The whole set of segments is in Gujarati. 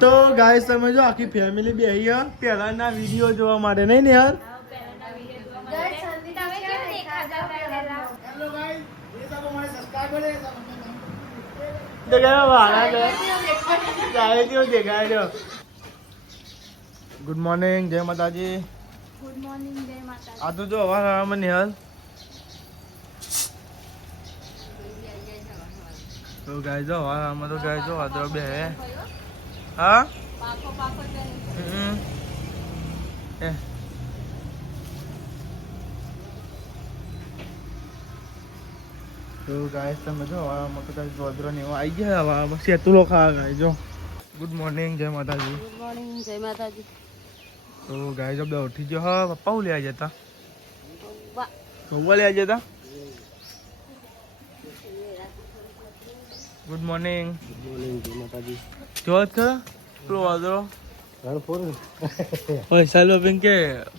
તો ગાઈસ તમે જો આખી ફેમિલી બેહી પહેલાના વિડીયો જોવા માટે નહીં ને યાર. ગુડ મોર્નિંગ જય માતાજી. ગુડ મોર્નિંગ જય માતાજી. આ તો જો હવા મને હાલ તો ગાય જો હવામાં તો ગાય જો વાદળો બે હે હા તો ગાય તમે જો હવામાં તો ગાય વાદળો ને એવા આવી ગયા હવામાં સેતુલો ખાવા ગાય જો. ગુડ મોર્નિંગ જય માતાજી. ગુડ મોર્નિંગ જય માતાજી. તો ગાય જો બે ઉઠી ગયો હા પપ્પા હું લેવા જતા કૌવા લેવા જતા. Good morning. ગુડ મોર્નિંગ જય માતાજી. જો ખરા પેલો વાદળો પૈસા લો બેન કે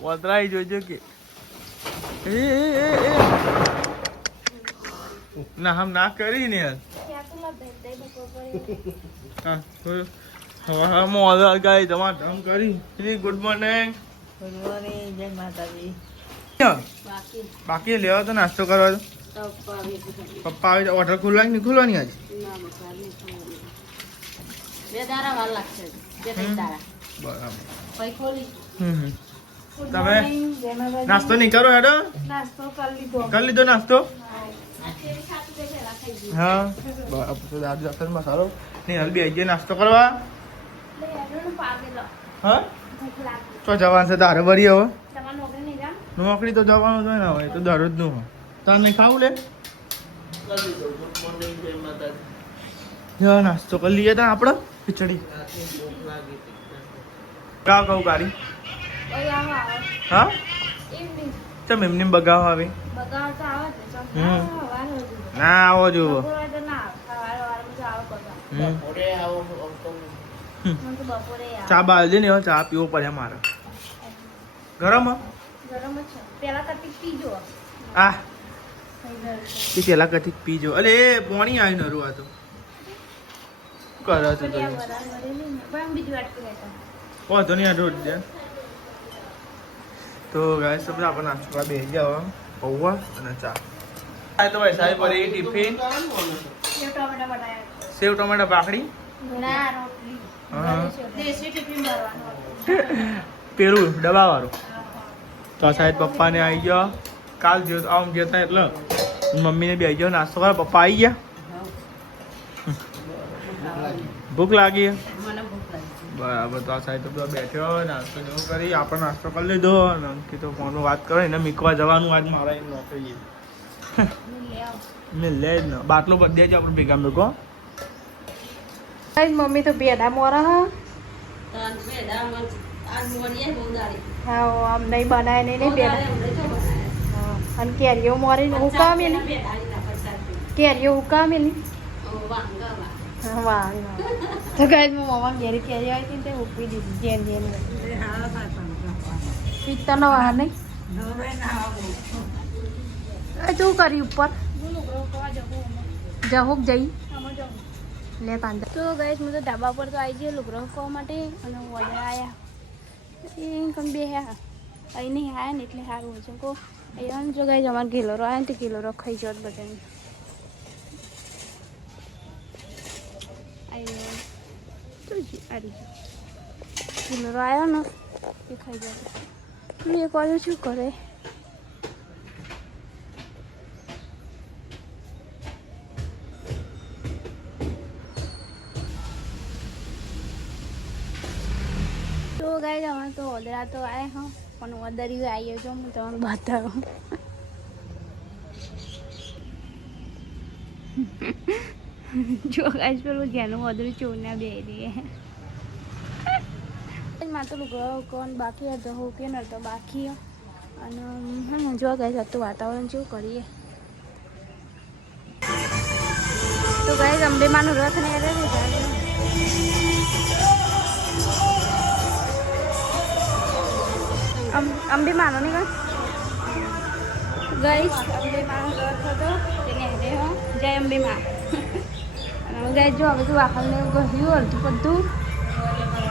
વાદળાઈ જોજો કે એ ના હમ ના કરી ને યાર. હા હા વાદળ ગાય જમા ઢમ કરી. Good morning. ગુડ મોર્નિંગ જય માતાજી. બાકી લેવા તો નાસ્તો કરવા તો પપ્પા આવે ઓર્ડર ખુલવાની ખુલવાની આજે બે દારા વાર લાગશે. બે દારા બરાબર. પૈ ખોલી. તમે નાસ્તો નહીં કરો હેડો. નાસ્તો કરી લીધો. કરી લીધો નાસ્તો. હા બરાબર. તો દાદુ દાખલ મસાલો નહીં હલબી આવી જાય નાસ્તો કરવા. હા તો જવાનું છે તારે વળી હવે નોકરી તો જવાનું જ હોય ને હવે તો દરરોજ નું હોય તાર નહીં ખાવું લે. નાસ્તો કરી લઈએ તા આપડે ખીચડી કા કહું ગાડી હા ચમ એમને બગાવ આવે ના આવો જુઓ ચા બાલજે ને ચા પીવો પડે મારે ગરમ આ એ પેલા કથી પીજો. અલે એ પોણી આવી નરું આ તો કરે છે વાંધો નહીં આ રોજ દે. તો ગાય સબ આપણે નાસ્તો બેસી જાવ પૌવા અને ચા. આ તો ભાઈ સાહેબ ભરી ટિફિન સેવ ટમાટા ભાખરી પેલું ડબ્બા વાળું. તો સાહેબ પપ્પાને આવી ગયો કાલ આમ જતા એટલે મમ્મીને બી આવી ગયો નાસ્તો કરવા. પપ્પા આવી ગયા. ભૂખ લાગી બરાબર. તો આ સાહેબ તો બેઠ્યો નાસ્તો જેવું કરી આપણે નાસ્તો કરી લીધો. અંકિત તો ફોન વાત કરો એને મીકવા જવાનું આજ મારા એમ નોકરી મેં લે જ ને બાટલો બધે જ આપણે ભેગા મૂકો. મમ્મી તો બેડા મોરા હા આમ નહીં બનાય નહીં બેડા અને કેરીઓ મોરી હુકા મેલી કેરીઓ હુકા મેલી વાહ તો ગાય મમ્મા ઘેરી કેરી આવી હતી તે ઉપી દીધી જેન જેન પિત્તરનો વાહ નહીં શું કરી ઉપર જહુક જઈ લે પાંદા. તો ગાઈસ હું તો ધાબા પર તો આવી જઈએ લુગરો ખોવા માટે અને વડે આવ્યા એ કમ બે અહીં નહીં આવ્યા ને એટલે સારું હોય છે કહો અહીંયા જો ગાઈસ અમારે કિલોરો આવ્યા ને તો કિલોરો ખાઈ જત બધાને કિલોરો આવ્યો ને એ ખાઈ જતો. એક વાગે શું કરે તો ગાઈસ અમારે તો ઓદરા તો આવ્યા હા પણ ઓદરી આવી જો હું તમને બતાવું. જો ગાઈસ પેલું જેનું ઓદરું ચોરના બે દઈએ માં તો લુગડો કોણ બાકી હતો હું કે નતો બાકી અને જો ગાઈસ હતું વાતાવરણ જેવું કરીએ. તો ગાઈસ અંબેમાનું રથ ને અંબેમાનો નહીં ગાઈસ અંબેમાનો રથ હતો તેને હેડે હો જય અંબેમા. ગાઈસ જો હવે તો વાહન ને ગયું અડધું બધું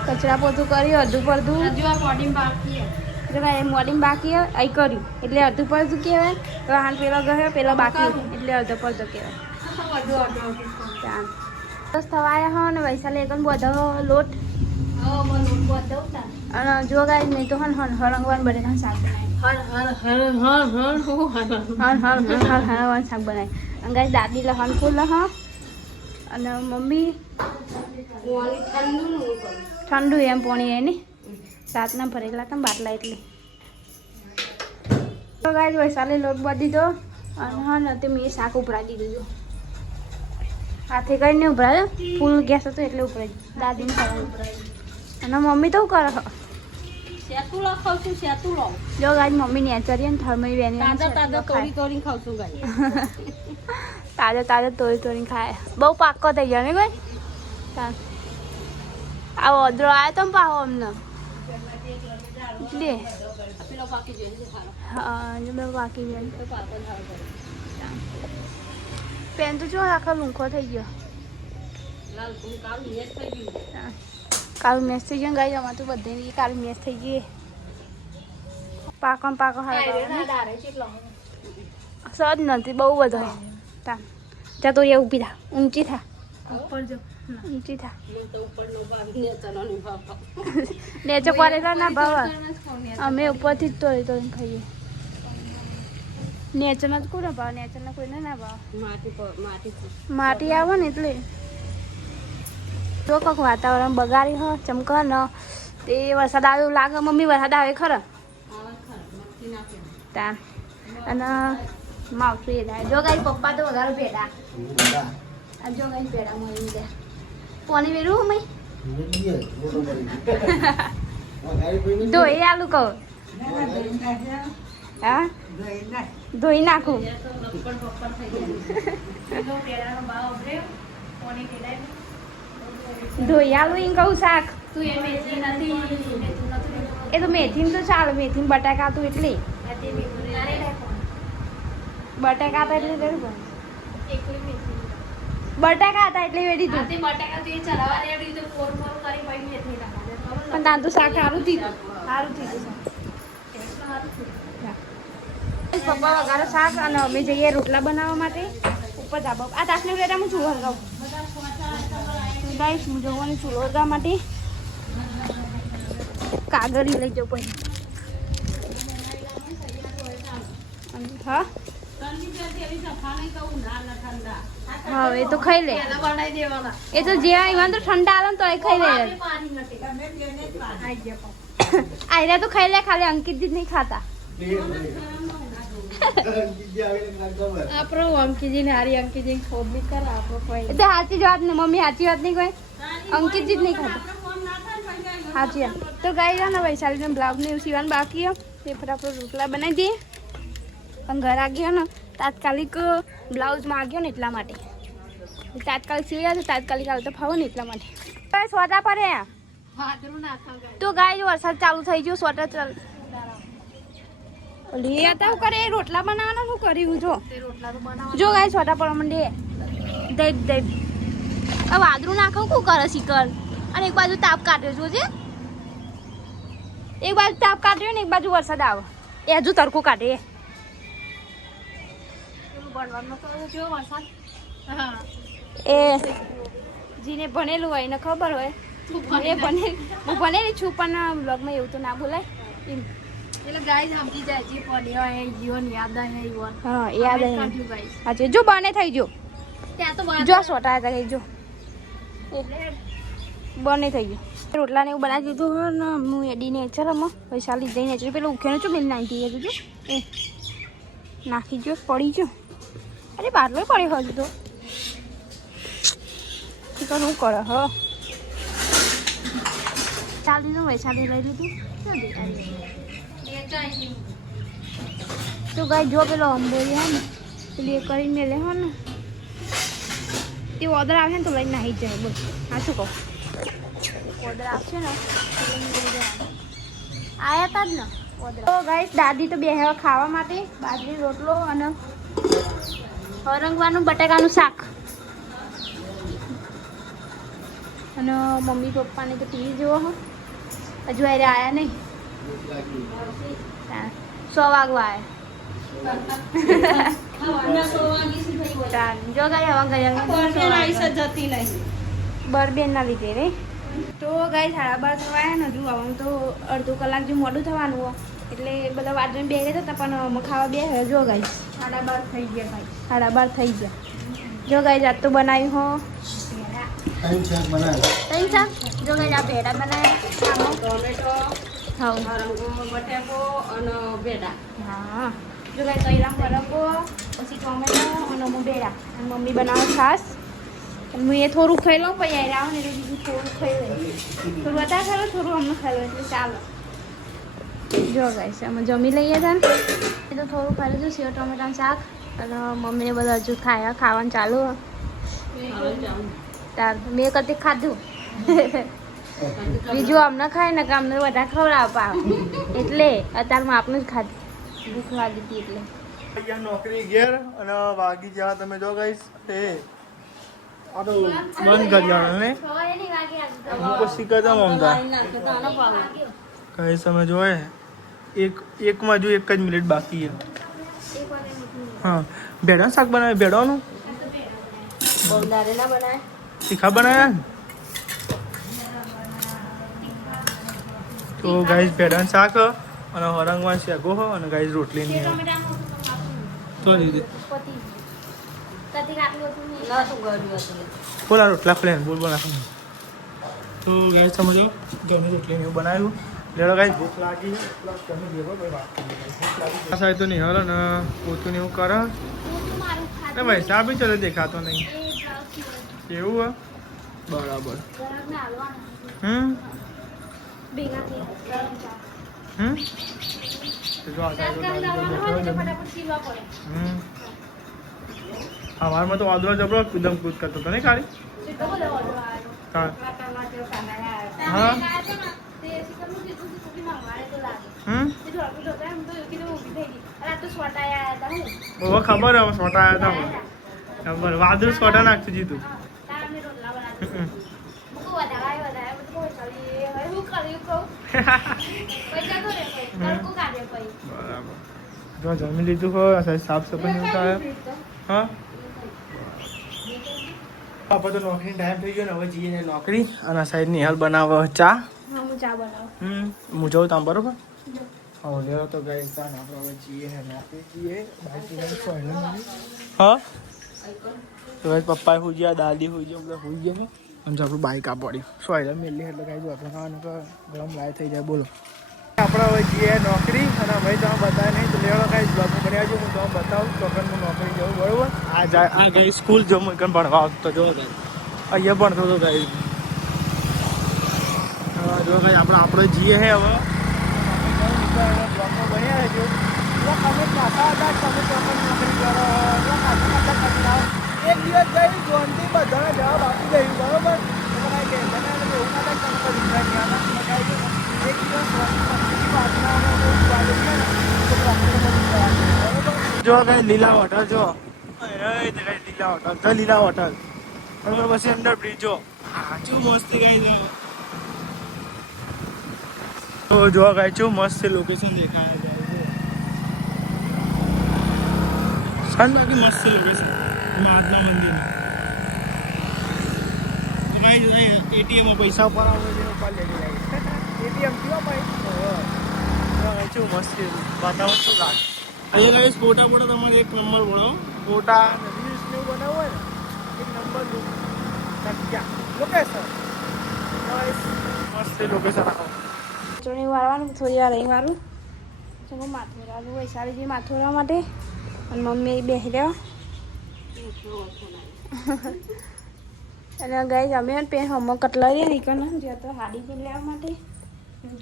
કચરા પોતું કર્યું અડધું પડધું જો આ મોડી બાકી જો એ મોડી બાકી અહીં કર્યું એટલે અડધું પડધું કહેવાય તો હાલ પેલો ગયો પેલો બાકી એટલે અડધો પડધો કહેવાય બસ થવાયા હો ને વૈશાલી એકમ બધો લોટ અને જો ગાય નહીં તો હરંગવાન બટેકા શાક હરંગવાન શાક બનાય અને ગાય દાદી લહણ ફૂલ લહ અને મમ્મી ઠંડુ એમ પોણી એની રાતના ભરેલા હતા બાટલા એટલે તો ગાય વૈશાલી લોટ બાંધી દીધો અને હા ને તે મેં શાક ઉભરાવી દીધું હાથે કરીને ઉભરાયો ફૂલ ગેસ હતો એટલે ઉભરાઈ દાદીને ખાવાનું ઉભરાયું અને મમ્મી તો કરે સેતુલો ખાવ છું સેતુલો જો ગાય મમ્મી નેચરી ને થર્મઈ બેની તાજા તોડી ખાવ છું ગાય તાજા તોડી ખાય બહુ પાક્કો થઈ ગયો ને ભાઈ આ ઓદરો આવ્યો તો પાહો અમને એટલે પેલો પાકી જોઈએ ખાનો હા જો બે પાકી જાય તો પાકો થાવ પેન તો જો આખો લૂંખો થઈ ગયો લાલ તું કાલ મેચ થઈ ગયું કાલ મેચ થઈ ગયો ગાય અમાર તો બધે કાલ મેચ થઈ ગઈ પાકો સદ નથી બહુ બધો જા તો એ ઊભી થા ઊંચી થા ઉપર જો ઊંચી થા તો ઉપર નો ભાગ નેચનો ની ભાવ નેચો પડેલા ના ભાવ અમે ઉપરથી જ તોડી ખાઈએ નેચનો જ કોનો ભાવ નેચનો કોઈને ના ભાવ માટી આવે ને એટલે જો કોક વાતાવરણ બગાડી હો ચમક ન તે વરસાદ આવ્યો લાગે મમ્મી વરસાદ આવે ખરો તા અને માવઠું એ થાય જો ગાઈ પપ્પા તો વધારે ભેડા જો ગાઈ ભેડા મળી ગયા પોણી વેરું મય ધોઈ આલું કહું હા ધોઈ નાખું ધોઈ આલું એમ કહું શાક તું એ મેથી નથી એ તો મેથી તો ચાલે મેથી બટાકા તું એટલે બટાકા હતા એટલે બટાકા હતા એટલે વેડી તું પણ તાર તો શાક સારું થયું પપ્પા વગાડો શાક અને અમે જઈએ રોટલા બનાવવા માટે ઉપર ધાબા આ તાસની પ્લેટ હું ચૂલો હરગાવું ગાઈશ હું જવાની ચૂલો હરગાવવા માટે કાગળી લઈ જાઉં પછી હા હા એ તો ખાઈ લે એ તો જે આવ્યા તો ઠંડા આવે ને તો એ ખાઈ લે આયરા તો ખાઈ લે ખાલી અંકિત જ નહીં ખાતા આપણો અંકિતજી ને હારી અંકિતજી ખોદ બી કરે આપણો કોઈ તો સાચી જ વાત ને મમ્મી સાચી વાત નહીં કોઈ અંકિતજી જ નહીં ખાતા સાચી વાત તો ગાઈ રહ્યા ને વૈશાલીને બ્લાઉઝ ને સીવાનું બાકી તે ફટાફટ રોટલા બનાવી દઈએ પણ ઘર આ ગયો ને તાત્કાલિક બ્લાઉઝ માગ્યો ને એટલા માટે તાત્કાલિક સીવ્યા તો તાત્કાલિક આવતો ફાવો ને એટલા માટે સ્વાટા પડે તો ગાય વરસાદ ચાલુ થઈ ગયો સ્વાટા ચાલ હતા કરે રોટલા બનાવવાના શું કર્યું જો ગાય સ્વાટા પડવા માંડે દઈ હવે વાદરું નાખવું શું કરે શીકર અને એક બાજુ તાપ કાઢ્યો જોજે એક બાજુ તાપ કાઢ્યો ને એક બાજુ વરસાદ આવે એ હજુ તડકો કાઢે એ જીને ભણેલું હોય ને ખબર હોય એ હું ભણેલી છું પણ બ્લોગમાં એવું તો ના બોલાય એમ એટલે ગાઈસ સમજી જાય જે પડ્યો એ જીવન યાદ આવે જીવન હા યાદ આવે હાચે જો બને થઈ ગયો ત્યાં તો જો સોટા હતા જો બને થઈ ગયો રોટલા ને એવું બનાવી દીધું હોય ને હું એડી નેચરમાં વૈશાલી જઈ નેચર પેલું ઉખેનો છું બેન નાખી દીધું જો એ નાખી ગયો પડી ગયો અરે બાટલો પડ્યો હજુ તો શું કરે હ ચાલી નું વૈશાલી લઈ લીધું તો ગાય જો પેલો અંબોરી હે ને પેલી કરીને મેલે હો ને તે ઓર્ડર આવે ને તો લઈને નાહી જાય બોલ હા શું કહું ઓર્ડર આવશે ને આયા તા જ ને ઓર્ડર તો ગાઈસ દાદી તો બે ખાવા માટે બાજરી રોટલો અને હરંગવાનું બટાકાનું શાક અને મમ્મી પપ્પાને તો ટીવી જોવો હો હજુ અરે આવ્યા નહીં 100 વાગવા આવ્યા જો ગાય હવા ગયા બરબેનના લીધે રે તો ગાય 12:30 થવા આવ્યા ને હજુ આવવાનું તો અડધો કલાક જેવું મોડું થવાનું હોય એટલે બધા વાત જોઈને બે ગયા હતા પણ અમે ખાવા બે જો ગાય 12:30 થઈ ગયા ભાઈ 12:30 થઈ ગયા જો ગાય જાત તો બનાવ્યું હો ત્રણ શાક જો ગાય આ ભેડા બનાવ્યા ટોમેટો બટાકો અને ભેડા હા જો ગાય તૈયાર બટાકો પછી ટોમેટો અને ભેડા અને મમ્મી બનાવે છાશ હું એ થોડુંક ખાઈ લઉં પછી યાર આવો ને એટલે બીજું થોડું ખાઈ લઉં થોડું વધારે ખાઈ લઉં થોડું અમને ખાઈ લઉં એટલે ચાલો જો ગાઈસ અમે જમી લઈએ હતા ને એ તો થોડું ખાઈ લીધું સેવ ટોમેટાનું શાક અને મમ્મીને બધા હજુ ખાવાનું ચાલુ તાર મેં કદી ખાધું બીજું અમને ખાય ને કે અમને બધા ખવડાવવા એટલે અત્યારમાં આપનું જ ખાધું ભૂખ લાગી હતી એટલે નોકરી ઘેર અને વાગી ગયા તમે જો ગાઈસ એ આ તો બંધ કરી દેવાનું ને હું પછી કરતા મમતા ગાઈસ તમે જોયે એકમાં જો 1 જ મિનિટ બાકી છે હા ભેડા શાક બનાવે ભેડાનું તીખા બનાવ્યા ને તો ગાઈસ ભેડાનું શાક અને હરંગમાં શેકો હો અને ગાઈસ રોટલી ની તો લીધી બોલા રોટલા પ્લેન બોલ તો ગાઈસ સમજો ઘરની રોટલી ને એવું બનાવ્યું લેડો ગાઈસ ભૂખ લાગી પ્લસ તમે દેવો ભાઈ વાત આ સાહેબ તો નહીં હાલો ને પોતું ને એવું કરે ને ભાઈ સાહેબ બી ચલો દેખાતો નહીં એવું હે બરાબર અમારમાં તો વાદળો જબરો કૂદમ કૂદ કરતો હતો ને કાળી હા ખબર હવે સોટા આવ્યા હતા ખબર વાદળ સોટા નાખતું જીતું બરાબર જો જમી લીધું હોય સાફ સફાઈ નહીં થાય હા આપણે તો નોકરીનો ટાઈમ થઈ ગયો ને હવે જઈએ નોકરી અને સાઈડ નિહાલ બનાવો ચા હું જાઉં તામ બરોબર હા લેવો તો ગાઈસ તાન આપણે હવે જઈએ ને નોકરી જઈએ હા તો ગાઈસ પપ્પા હોઈ ગયા દાદી હોઈ ગયા બધા હોઈ ગયા ને અને આપણું બાઈક આ પડી સોયલા મેલી એટલે ગાઈસ આપણે ખાવાનું ગરમ લાય થઈ જાય બોલો આપણે હવે જઈએ નોકરી અને ભાઈ તમે બતાવે નહીં તો લેવો ગાઈસ બ્લોગ બન્યા છે હું તમને બતાવું તો હું નોકરી જવું બરોબર આ ગઈ સ્કૂલ જવું એકદમ ભણવા આવતો જો ગાઈસ અહીંયા ભણતો હતો ગાઈસ જો ગાઈસ આપણે જઈએ હે હવે બ્લોગમાં બન્યા રહેજો તમે પાછા હતા તમે ચોક્કસ નોકરી કરો એક દિવસ ગઈ જોનથી બધાને જવાબ આપી દઈ બરોબર એક દિવસ જો કઈ લીલા હોટલ જો લીલા હોટલ લીલા હોટલ બરોબર પછી અંદર બ્રિજ જો શું મસ્ત ગાય તો જો ગાય શું મસ્ત લોકેશન દેખાય છે બાકી મસ્ત લોકેશન મહાત્મા મંદિર એટીએમ માં પૈસા ઉપર આવે છે ઉપર લેડી લાગી એટીએમ કેવા ભાઈ શું મસ્ત વાતાવરણ શું લાગે અહીંયા ગાઈસ ફોટા તમારે એક નંબર બનાવો ફોટા રીલ્સ ને એવું બનાવવું હોય ને એક નંબર લોકેશન મસ્ત લોકેશન આવો ચણી વાળવાનું થોડી વાર અહીં વાળું ચલો માથું વાળું વૈશાળીજી માથું વાળવા માટે અને મમ્મી બેસી રહ્યા અને ગાઈસ અમે પેન હમ કટલરી નીકળના જે તો હાડી પીન લેવા માટે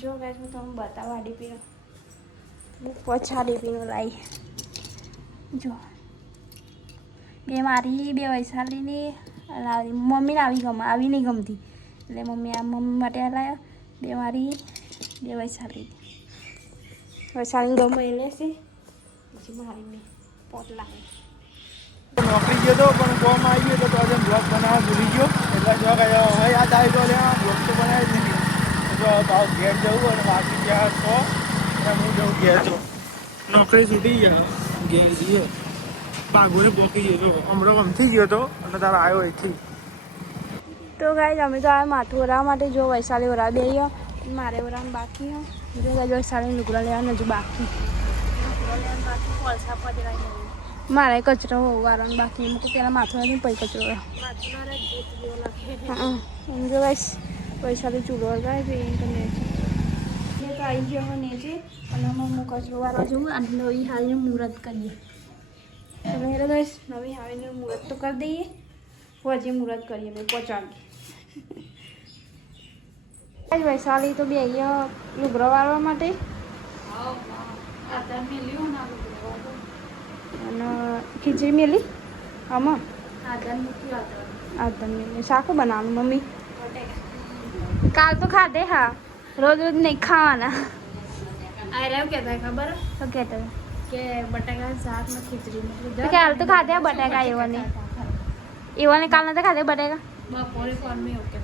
જો ગાઈસ હું તમને બતાવું હાડી પીન પછી હાડી પીન લાવી જો બે મારી બે વૈશાલીની મમ્મીને આવી નહીં ગમતી એટલે મમ્મી માટે લાવ્યા બે મારી બે વૈશાલી ગમે એ લેશે પછી મારી બે પોટ લાવે નોકરી ગયો તો પણ કોમ આવી ગયો તો આજે બ્લોગ બનાવવા ભૂલી ગયો એટલે જો કયો હવે યાદ આવી ગયો લે બ્લોગ તો બનાવી જ નહીં જો ભાવ ઘેર જવું અને બાકી ગયા છો અને હું જવું ઘેર છો નોકરી છૂટી ગયો ઘેર જઈએ બાગુને પોકી ગયો જો હમણાં ગમથી ગયો તો અને તારા આવ્યો અહીંથી તો ગાઈસ અમે તો આ માથું ઓરાવા માટે જો વૈશાલી ઓરા બે મારે ઓરામ બાકી જો ગાઈસ વૈશાલી લુગડા લેવાનું હજુ બાકી મારે કચરો વાળવાનો બાકી એમ પેલા માથું આવી પછી કચરો એમ જો ગાઈસ વૈશાલી ચૂલો જાય તો એમ કરીને તો આવી ગયો નેચે અને હું કચરો વાળવા જવું અને નવી હાલનું મુહૂર્ત કરીએ તો મેરે ગાઈસ નવી હાલનું મુહૂર્ત તો કરી દઈએ પછી મુહૂર્ત કરીએ ભાઈ પહોંચાડીએ વૈશાલી તો બે અહીંયા લુગડો વાળવા માટે અને ખીચડી મેલી આમાં આદન મેલી શાકું બનાવવાનું મમ્મી કાલ તો ખાધે હા રોજ રોજ નહીં ખાવાના આયરા કહેતા ખબર તો કહેતા કે બટાકા શાક ને ખીચડી કાલ તો ખાધે બટાકા એવાને કાલ નતા ખાધે બટાકા બપોરે ફોર્મી ઓકે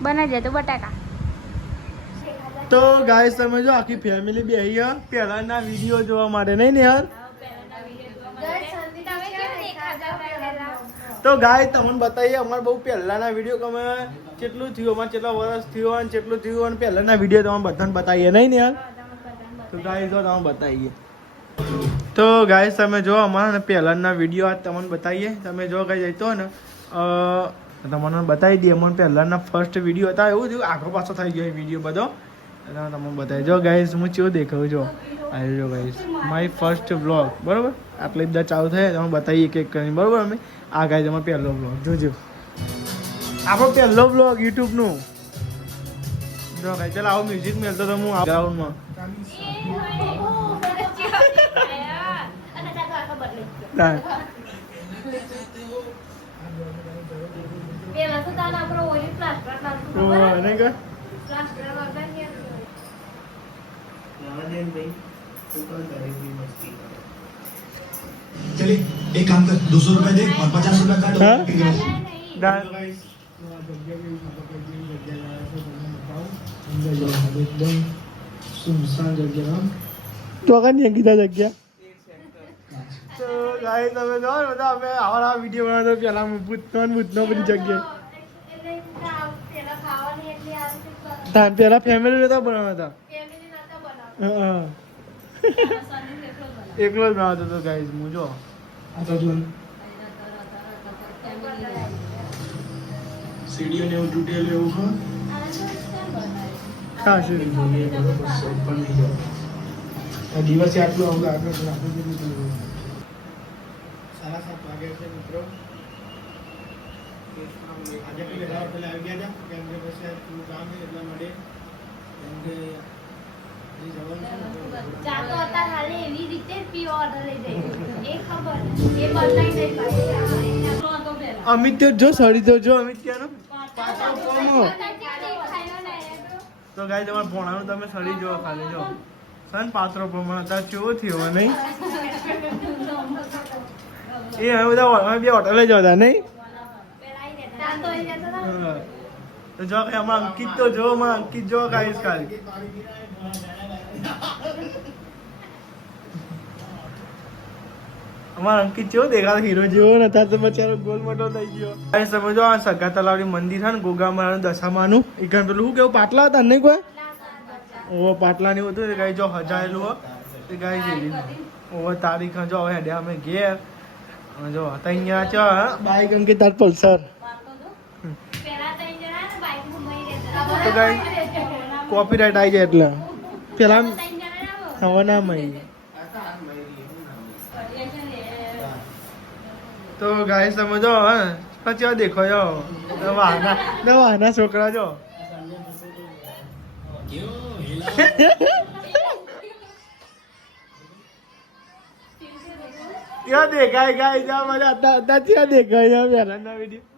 બનાવી દે તો બટાકા તો ગાઈસ તમે જો આખી ફેમિલી બે અહીંયા પહેલાના વિડીયો જોવા માટે નહીં ને યાર તો ગાય તમને બતાવીએ અમારે બહુ પહેલાના વિડીયો તમે કેટલું થયું અમારે કેટલા વર્ષ થયું અને કેટલું થયું અને પહેલાના વિડીયો તમે બધાને બતાવીએ નહીં ને યાર તો ગાય જો તમે બતાવીએ તો ગાય તમે જો અમારા પહેલાના વિડીયો આજ તમને બતાવીએ તમે જો કઈ જતો ને તમને બતાવી દઈએ અમને પહેલાના ફર્સ્ટ વિડીયો હતા એવું થયું આગળ પાછો થઈ ગયો વિડીયો બધો તમને બતાવી જો ગાઈસ હું કેવું દેખાવું જો આવી જો ગાઈસ માય ફર્સ્ટ વ્લોગ બરાબર આટલે બધા ચાલુ થાય તમે બતાવીએ એક એક કરીને બરાબર અમે આ ગાઈસ અમારો પહેલો વ્લોગ જોજો આપણો પહેલો વ્લોગ યુટ્યુબનું જો ગાઈસ ચાલ આવો મ્યુઝિક મેલતો તો હું ગ્રાઉન્ડમાં પેલા તો તાન આપણો ઓલી પ્લાસ્ટર નાખતું ઓ નહીં કર પ્લાસ્ટર વગર ને चलिए एक काम कर 200 रुपए दे और 50 रुपए काट हाँ? एकदम सुनसान जगह तो अगर नहीं अंकिता जगह તો ગાઈસ તમે જો બધા અમે આવા વિડીયો બનાવતો પેલા ભૂતનો બધી જગ્યાએ પેલા ખાવાની એટલી આવે તાન પેલા ફેમિલી નતા બનાવતા ફેમિલી નતા બનાવ હા એકલો જ બનાવતો હતો ગાઈસ હું જો આ તો જો સીડીઓ ને એવું તૂટેલું એવું હા સીડી દિવસે આટલું આવું આગળ સાડા 7 વાગે છે મિત્રો આજે પેલા પેલા આવી ગયા હતા કેમ કે પછી તું કામ છે એટલા માટે કેમ કે ચા તો અત્યારે હાલે એવી રીતે જ પીવો ઓર્ડર લઈ જાય એ ખબર એ બદલાઈ જાય પાછી અમિત તો જો સડી તો જો અમિત ક્યાંનો તો ગાય તમારે ભોણાનું તમે સડી જો ખાલી જો સન પાત્રો પ્રમાણે અત્યારે કેવો થયો નહીં એ હવે બધા અમે બે હોટલે જ હતા નહીં તો જો કે અમારા અંકિત તો જો અમારા અંકિત જો ગાઈસ ખાલી અમારા અંકિત જેવો દેખાતો હીરો જેવો નતા તો બચારો ગોલ મોટો થઈ ગયો ગાઈસ સમજો આ સગા તલાવડી મંદિર છે ને ગોગામાનું દશામાનું એ પેલું શું કેવું પાટલા હતા નહીં કોઈ ઓ પાટલા ને હતું ગાઈ જો હજાયેલું હો તે ગાઈ જેલી ઓ તારીખ જો હવે હેડે અમે ઘેર જો હતા અહીંયા ચો બાઈક અંકિત તાર પલ્સર તો ગાઈ કોપીરાઈટ આવી જાય એટલે પેલા હવે ના મળી તો ગાય સમજો હા પછી દેખો જો વાહના છોકરા જો ત્યાં દેખાય ગાય જા મને અત્યારે ત્યાં દેખાય પહેલા ના વિડીયો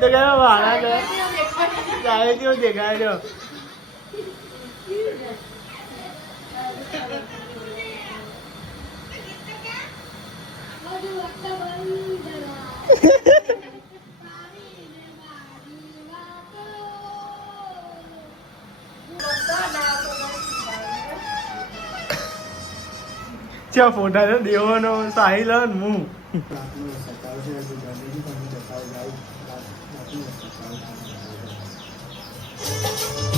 દેખાય વાળા દેખાય દેખાય ચા ફોટા છે દેવાનો સાહિલ ને હું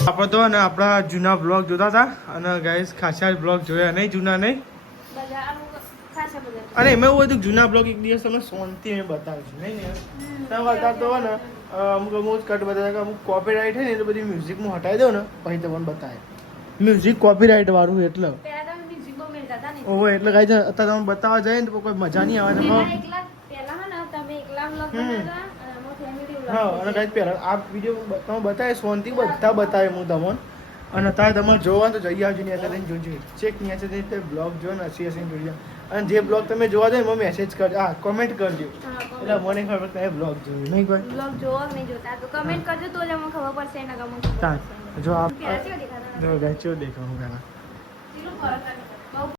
આપણે તો ને આપણા જૂના બ્લોગ જોતા હતા અને ગાઈસ ખાસા બ્લોગ જોયા નહીં જૂના નહીં બધા અમુક ખાસા બધા અને એમાં એવું હતું કે જૂના બ્લોગ એક દિવસ તમને શાંતિ મેં બતાવીશું નહીં ને તમે બતાવતો હોય ને અમુક અમુક કટ બતાવે કે અમુક કોપીરાઇટ હોય ને એટલે બધી મ્યુઝિકમાં હટાવી દો ને પછી તમને બતાવે મ્યુઝિક કોપીરાઇટ વાળું એટલે પહેલા તમે મ્યુઝિક બહુ મેળતા હતા ને ઓહો એટલે ગાઈસ અત્યારે તમે બતાવવા જાય ને તો કોઈ મજા નહીં આવે પહેલા ને એકલા પહેલા હે ને તમે એકલા વ્લોગ બનાવતા અને અમાર ફેમિલી વ્લોગ હા અને ગાઈસ પહેલા આ વિડીયો તમે બતાવે શાંતિ બધા બતાવે હું તમને અને અત્યારે તમારે જોવા તો જઈ આવજો ને અત્યારે જોજો ચેક નહીં હશે તે બ્લોગ જો ને હસી હસીને જોઈ અને જે બ્લોગ તમે જોવા જાય એમાં મેસેજ કરજો હા કોમેન્ટ કરજો એટલે મને ખબર કઈ બ્લોગ જોયું નહીં કોઈ વ્લોગ જોવા કે નહીં જોતા તો કમેન્ટ કરજો તો જ અમને ખબર પડશે એના ગમો જો આપ પહેલા કેવો દેખાતા જો ગાઈસ કેવું દેખાવું પેલા કેટલું ફરક લાગે બહુ